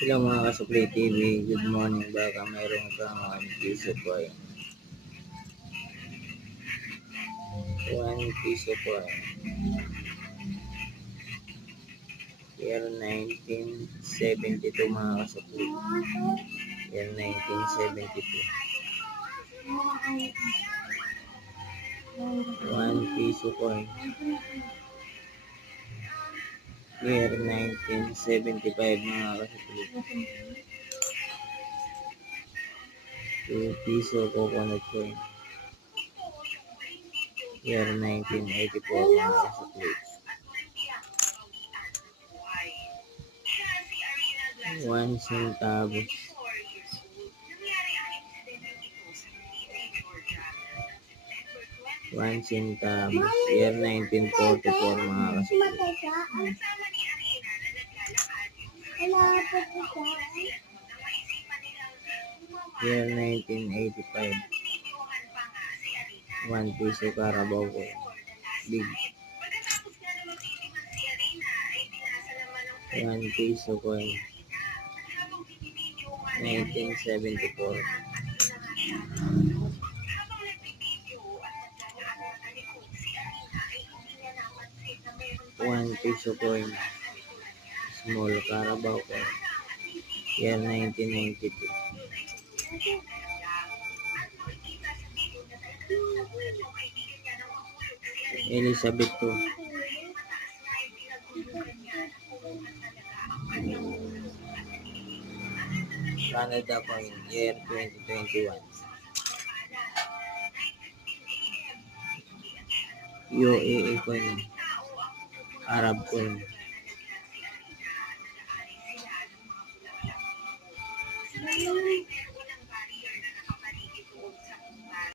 Hello mga kasukli TV, good morning. Baka mayroon kang 1 piso coin. 1 piso coin. Year 1972 mga kasukli. Year 1972. 1 piso coin. Year 1975 mga kasukli. 2 piso coconut coin. Year 1984 mga kasukli. 1 centavos. 1 centavos. Year 1944 mga kasukli. Year 1985. 1 piso Carabao coin. Big. 1 piso coin. 1974. 1 piso coin. Small Carabao coin. Year 1992. Elizabeth II. Canada coin. Year 2021. UAE coin. Arab coin.